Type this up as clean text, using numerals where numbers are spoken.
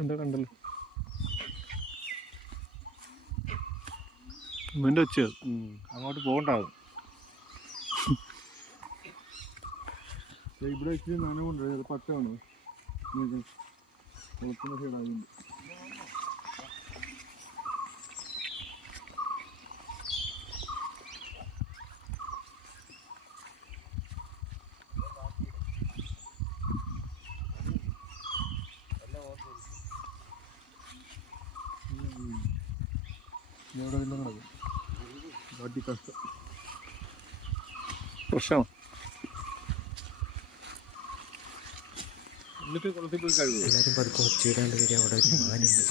എന്താ കണ്ടല്ലോ ഉമ്മൻ്റെ വെച്ച് അങ്ങോട്ട് പോകണ്ടാവും. ഇവിടെ ഇച്ചിരി നനവുണ്ട്, അത് പച്ചയാണ്. കുളത്തിൻ്റെ സൈഡായിട്ടുണ്ട്. ഇവിടെ എല്ലാം നടക്കും. കാട്ടി കഷ്ടം പ്രശ്നമാണ്. എന്നിട്ട് കുളത്തിൽ പോയി കഴിവ് എല്ലാവരും പതുക്കെ ഒച്ചയിടാണ്ട് വരിക. അവിടെ ഒരു മാനുണ്ട്.